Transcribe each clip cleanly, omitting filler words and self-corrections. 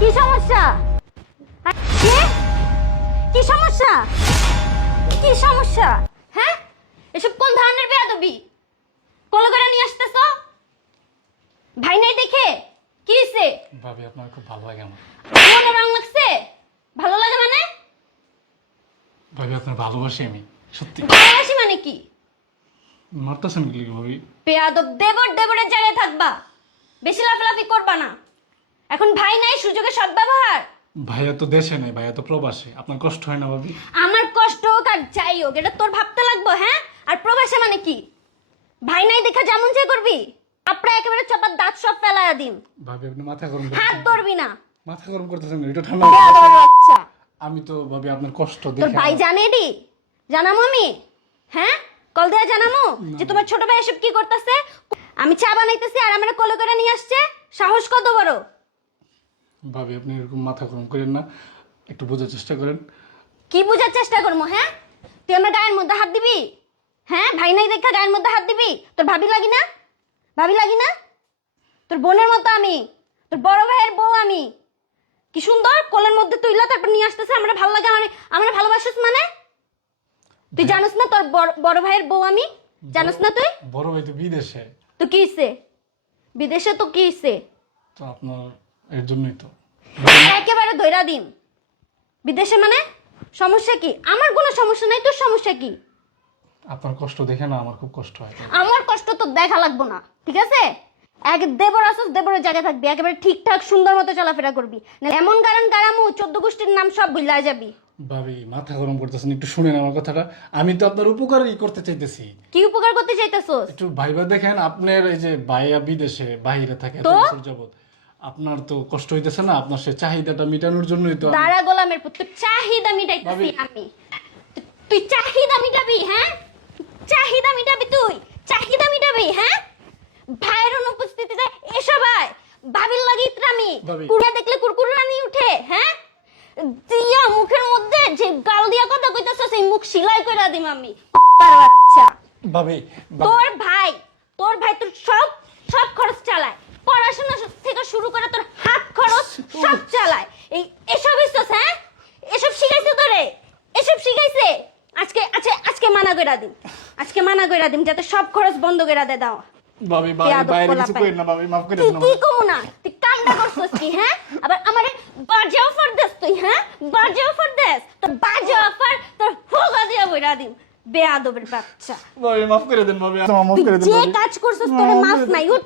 কি সমস্যা? কে? কি সমস্যা? কি সমস্যা? হ্যাঁ, এসব কোন ধরনের বেয়াদবি? কল করে নিয়ে আসতেছ? ভাই নাই দেখে কি হইছে? ভাবি আপনার খুব ভালো লাগে আমার। মনে রং লাগছে? ভালো লাগে মানে? ভাবি আপনার ভালোবাসি আমি সত্যি। ভালোবাসি মানে কি? মারতেছেন কি ভাবি? বেয়াদব দেবরের জায়গায় থাকবা, বেশি লাফালাফি করবা না। এখন ভাই নাই, সুযোগে সদ্ব্যবহার। ভাইয়া তো দেশে নেই, ভাইয়া তো প্রবাসে। আপনার কষ্ট হয় না ভাবি? আমার কষ্ট হোক আর যাই হোক, এটা তোর ভাবতে লাগবো। হ্যাঁ, আর প্রবাসে মানে কি? ভাই নাই দেখা যেমন চাই করবি, আপনার একেবারে চপার দাঁত সব ফেলায়া দিম। ভাবি আপনি মাথা গরম হাত করতেছেন। ধরবি না। মাথা গরম করতেছেন একটু ঠান্ডা। বেয়াদবের বাচ্চা। আমি তো ভাবি আপনার কষ্ট তোর দেখে ভাই জানে দি? জানামো আমি? হ্যাঁ, কল দেয়া জানামো যে তোমার ছোট ভাই এসব কি করতেছে? আমি চা বানাইতেছি আর আমার কোলে করে নিয়ে আসছে। সাহস কত বড়! ভাবি আপনি এরকম মাথা গরম করেন না, একটু বোঝার চেষ্টা করেন। কি বুঝার চেষ্টা করবো? হ্যাঁ, তুই আমার গায়ের মধ্যে হাত দিবি? হ্যাঁ, ভাই নাই দেখা গায়ের মধ্যে হাত দিবি? তোর ভাবি লাগি না? ভাবি লাগি না? তোর বোনের মতো আমি, তোর বড় ভাইয়ের বউ আমি। কি সুন্দর কোলের মধ্যে তুইলা তারপর নিয়ে আসতেছে। আমরা ভালো লাগে, আমার ভালোবাসিস মানে? তুই জানিস না তোর বড় ভাইয়ের বউ আমি? জানিস না তুই? বড় ভাই তো বিদেশে। তো কি হইছে? বিদেশে তো কি হইছে? তো আপনার এর জন্যই তো। একেবারে ধইরা দিন। বিদেশে মানে? সমস্যা কি? আমার কোনো সমস্যা নাই, তোর সমস্যা কি? আপনার কষ্ট দেখে না আমার খুব কষ্ট হয়। আমার কষ্ট তো দেখা লাগবো না, ঠিক আছে? এক দেবর আসস, দেবরের জায়গায় থাকবি, একেবারে ঠিকঠাক সুন্দর মতো চলাফেরা করবি। না এমন কারামু 14 গোষ্ঠীর নাম সব ভুলা যাবি। ভাবি মাথা গরম করতেছেন, একটু শুনেন আমার কথাটা। আমি তো আপনার উপকারই করতে চাইতেছি। কি উপকার করতে চাইতেছস? একটু ভাইবা দেখেন, আপনার এই যে ভাইয়া বিদেশে বাইরে থাকে এত তো? বছর যাবত, আপনার তো কষ্ট হইতেছে না? আপনার সে চাহিদাটা মেটানোর জন্যই তো দাঁড়া গোলামের পুত, তোর চাহিদা মিটাইতেছি আমি। তুই চাহিদা মিটাবি? হ্যাঁ, চাহিদা মিটাবি তুই? চাহিদা মিটাবি? হ্যাঁ, ভাইয়ের অনুপস্থিতিতে এসব হয়। ভাবির লাগি ইতরামি, ভাবি। কুড়া দেখলে কুরকুরানি উঠে। হ্যাঁ, দিয়া মুখের মধ্যে যে গাল দিয়া কথা কইতাছ, সেই মুখ সিলাই কইরা দিম আমি। বাচ্চা ভাবি তোর ভাই তোর সব সব খরচ চালায়, পড়াশোনা থেকে শুরু করে তোর হাত খরচ সব চালায়। এসব ইস্তস? হ্যাঁ, এসব শিখাইছে তোরে? এসব শিখাইছে? আজকে মানা কইরা দিম, আজকে মানা কইরা দিম যাতে সব খরচ বন্ধ কইরা দে দাও। ভাবি বাইরে কিছু কইেন না ভাবি, মাফ করে তুই দেন কি কমু না? তুই কামটা করছস কি? হ্যাঁ, আবার আমারে বাজে অফার দেস তুই? হ্যাঁ, বাজে অফার দেস? তোর বাজে অফার তোর হোগা দিয়া বইরা দিম। বেয়াদবের বাচ্চা। ভাবি মাফ করে দেন ভাবি, মাফ তুই করে দেন যে ভাবি। কাজ করছস তোর মাফ নাই। উঠ,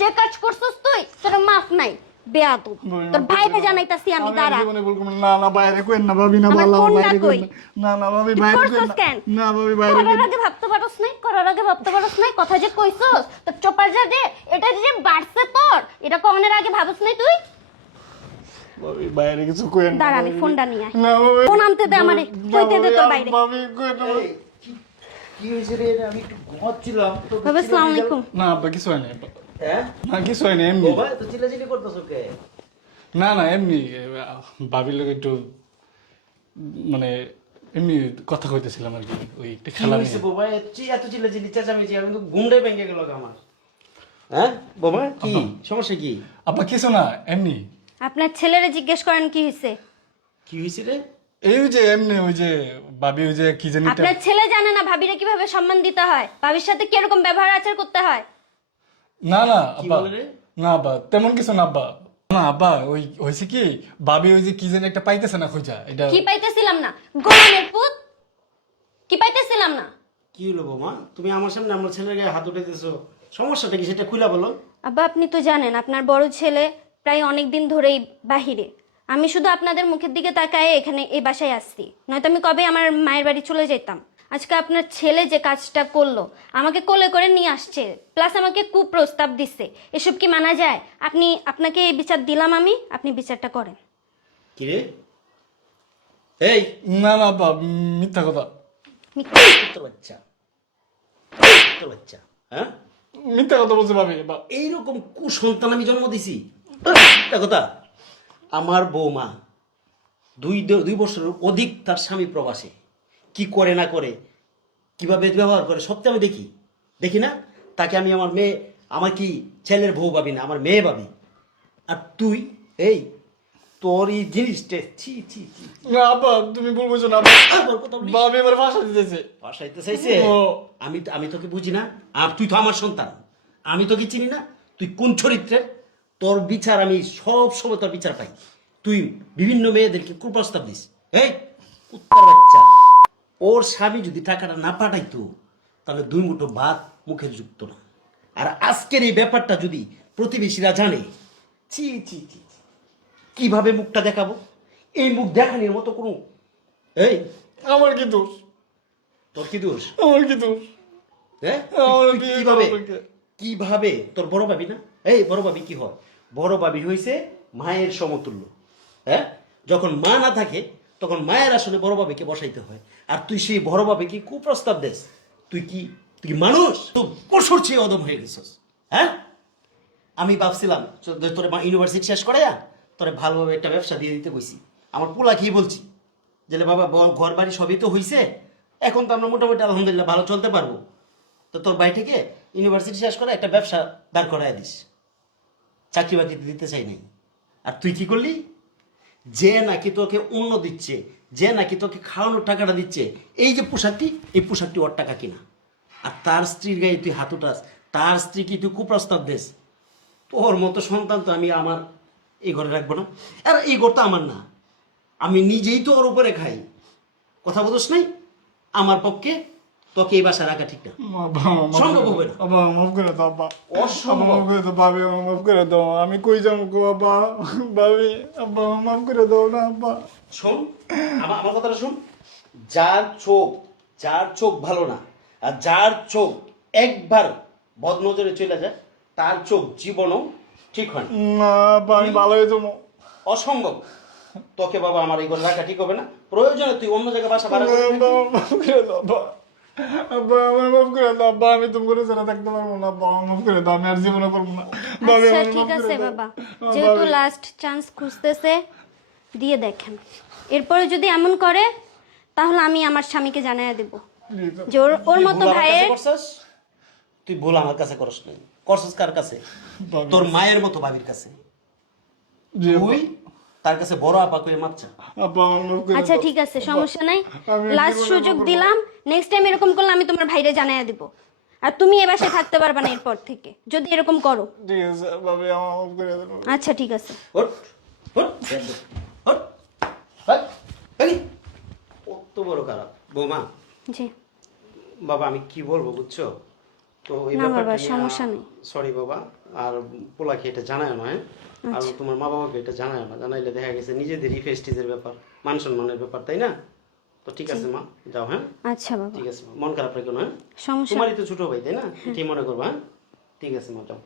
যে কাজ করছস তুই তোর মাফ নাই। বেয়াদব, তোর ভাইরে জানাইতাছি আমি। দাঁড়া, জীবনে বলবো না। না বাইরে কইেন না ভাবি, না আমার ভালো ফোনটা বাইরে কই? কইেন না। না ভাবি বাইরে কইেন করছস না। কেন? না ভাবি বাইরে করার কইেন না। আগে ভাবতে পারোস নাই? করার আগে ভাবতে পারোস নাই? কথা যে কইছস তোর চোপার যে এটা যে বাড়ছে তোর, এটা কনের আগে ভাবস নাই তুই? ভাবি বাইরে কিছু কইেন না। দাঁড়া, আমি ভাবি। ফোনটা নিয়ে আই। না ভাবি। ফোন আনতে দে আমারে, কইতে দে তোর বাইরে। ভাবি কইেন না ভাবি। কি হয়েছে রে? আমি একটু ঘুমাচ্ছিলাম তো। বাবা আসসালামু আলাইকুম। না আব্বা কিছু হয় না। হ্যাঁ না কিছু হয় না, এমনি। বাবা তো চিল্লাচিল্লি করতেছো কে? না না এমনি ভাবির লোক একটু মানে এমনি কথা কইতেছিলাম আর কি, ওই একটু কি খেলা হয়েছে নিয়ে। বাবা? এত চিল্লাচিল্লি চেঁচামেচি, আমি তো ঘুমটাই ভেঙে গেল আমার। হ্যাঁ বাবা কি সমস্যা? কি আব্বা কিছু না, এমনি। আপনার ছেলেরে জিজ্ঞেস করেন কি হইছে। কি হয়েছে রে? এই যে এমনি ওই যে ভাবি ওই যে কি জানি আপনার ছেলে জানে না ভাবিরে কিভাবে সম্মান দিতে হয়, ভাবির সাথে কিরকম ব্যবহার আচার করতে হয়? না না কি আব্বা, বলে রে? না আব্বা তেমন কিছু না আব্বা। না আব্বা ওই হয়েছে কি, ভাবি ওই যে কি জানি একটা পাইতেছে না খুঁজা, এটা কি পাইতেছিলাম না? গোলামের পুত, কি পাইতেছিলাম না? কি হলো বাবা? তুমি আমার সামনে আমার ছেলের গায়ে হাত উঠাইতেছো, সমস্যাটা কি সেটা খুলে বলো। আব্বা আপনি তো জানেন আপনার বড় ছেলে প্রায় অনেক দিন ধরেই বাহিরে। আমি শুধু আপনাদের মুখের দিকে তাকায় এখানে এই বাসায় আসছি, নয়তো আমি কবে আমার মায়ের বাড়ি চলে যেতাম। আজকে আপনার ছেলে যে কাজটা করলো, আমাকে কোলে করে নিয়ে আসছে, প্লাস আমাকে কুপ্রস্তাব দিচ্ছে, এসব কি মানা যায়? আপনাকে এই বিচার দিলাম আমি, আপনি বিচারটা করেন। কি রে? এই না না আব্বা মিথ্যা কথা, তোর বাচ্চা, তোর বাচ্চা, হ্যাঁ মিথ্যা কথা বলছে ভাবি। এইরকম কুসন্তান আমি জন্ম দিছি? একটা কথা, আমার বৌমা দুই বছরের অধিক তার স্বামী প্রবাসে, কি করে না করে, কিভাবে ব্যবহার করে, সব তো আমি দেখি না? তাকে আমি আমার মেয়ে, আমার কি ছেলের বউ ভাবি না, আমার মেয়ে ভাবি। আর তুই তোর এই জিনিসটা ছি ছি ছি না আব্বা তুমি ভুল বুঝছো না আব্বা। আবার কথা বলিস? ভাবি আমার ভাষা দিতেছে। বাসাইতে চাইছে ও। আমি তোকে বুঝি না। আর তুই তো আমার সন্তান, আমি তোকে চিনি না তুই কোন চরিত্রের। তোর বিচার আমি সব সময় তোর বিচার পাই। তুই বিভিন্ন মেয়েদেরকে কুপ্রস্তাব দিস। এই কুত্তার বাচ্চা, ওর স্বামী যদি টাকাটা না পাঠাইতো তাহলে 2 মুঠো ভাত মুখে যুক্ত না। আর আজকের এই ব্যাপারটা যদি প্রতিবেশীরা জানে, ছি ছি ছি ছি, কিভাবে মুখটা দেখাবো? এই মুখ দেখানোর মতো কোনো এই আমার কি দোষ? তোর কি দোষ? আমার কি দোষ? হ্যাঁ? আমার তুই বিয়ে কিভাবে করা আমাকে। কিভাবে তোর বড় ভাবি না? এই বড় ভাবি কি হয়? বড় ভাবি হইছে মায়ের সমতুল্য। হ্যাঁ, যখন মা না থাকে তখন মায়ের আসলে বড় ভাবিকে বসাইতে হয়। আর তুই সেই বড় ভাবিকে কুপ্রস্তাব দেস। তুই কি মানুষ? তুই পশুর চেয়ে অদম হয়ে গেছিস। হ্যাঁ, আমি ভাবছিলাম তোর ইউনিভার্সিটি শেষ করে তোরে ভালোভাবে একটা ব্যবসা দিয়ে দিতে কইছি। আমার পোলা কি বলছি যে বাবা ঘর বাড়ি সবই তো হইছে, এখন তো আমরা মোটামুটি আলহামদুলিল্লাহ ভালো চলতে পারবো। তো তোর ভাই থেকে ইউনিভার্সিটি শেষ করে একটা ব্যবসা দাঁড় করায় দিস। চাকরি বাকরি দিতে চাই নাই। আর তুই কি করলি? যে নাকি তোকে অন্য দিচ্ছে, যে নাকি তোকে খাওয়ানোর টাকাটা দিচ্ছে, এই যে পোশাকটি, এই পোশাকটি ওর টাকা কিনা। আর তার স্ত্রীর গায়ে তুই হাত উঠাস, তার স্ত্রী কি তুই কুপ্রস্তাব দেস। তোর মতো সন্তান তো আমি আমার এই ঘরে রাখবো না। আর এই ঘরটা আমার না, আমি নিজেই তো ওর উপরে খাই। কথা বলছ নাই? আমার পক্ষে তোকে এই বাসায় রাখা ঠিক না, আব্বা, মাফ সম্ভব করে হবে দাও। না। আব্বা মাফ করে দাও আব্বা। অসম্ভব। মাফ করে দাও ভাবি, আমার মাফ করে দাও। আমি কই যাবো গো আব্বা? ভাবি আব্বা মাফ করে দাও না আব্বা। শোন, আমার কথাটা শোন। যার চোখ ভালো না, আর যার চোখ একবার বদনজরে চলে যায়, তার চোখ জীবনও ঠিক হয় না। না আব্বা আমি ভালো হয়ে যাবো। অসম্ভব। তোকে বাবা আমার এই ঘরে রাখা ঠিক হবে না। প্রয়োজনে তুই অন্য জায়গায় বাসা ভাড়া করে আব্বা থাকিস। মাফ করে দাও আব্বা। আব্বা আমার মাফ করে দাও আব্বা, আমি তুমি করে ছাড়া থাকতে পারবো না আব্বা, আমার মাফ করে দাও, আমি আর জীবনে করবো না। ভাবি, আচ্ছা আমার ঠিক মাফ করে আছে দাও। বাবা, ভাবি। যেহেতু লাস্ট চান্স খুঁজতেছে, দিয়ে দেখেন। এরপরে যদি এমন করে তাহলে আমি আমার স্বামীকে জানাইয়া দেব Please, যে ওর মতো তুই ভুল আমার কাছে ভাইয়ের। করছস? তুই ভুল আমার কাছে করস নাই, করছস কার কাছে? ভাবি। তোর মায়ের মতো ভাবির কাছে। জি আব্বা। তুই তার কাছে বড় আপা কইয়া মাপছা। আব্বা আমার মাফ করে আচ্ছা দাও। ঠিক আছে, সমস্যা নাই। আমি লাস্ট জীবনে সুযোগ করবো না। দিলাম, নেক্সট টাইম এরকম করলে আমি তোমার ভাইরে জানাইয়া দিব। আর তুমি এ বাসায় থাকতে পারবা না এরপর থেকে যদি এরকম করো। ঠিক আছে ভাবি, আমার মাফ করে দাও। আচ্ছা ঠিক আছে। Hot hot hot hot. এই কত বড় খারাপ বৌমা। জি বাবা আমি কি বলবো বুঝছো তো এই না বাবা, ব্যাপারটা সমস্যা নেই। সরি বাবা। আর পোলাকে এটা জানায় না, হ্যাঁ? আর আচ্ছা। তোমার মা বাবাকে এটা জানায় না, জানাইলে দেখা গেছে নিজেদেরই ফেস্টিজের ব্যাপার, মান সম্মানের ব্যাপার, তাই না? তো ঠিক আছে মা, যাও। হ্যাঁ আচ্ছা বাবা, ঠিক আছে মা, মন খারাপ রেখো না, হ্যাঁ? সমস্যা তোমারই তো ছোট ভাই তাই না, ঠিক মনে করবা। হ্যাঁ ঠিক আছে মা, যাও।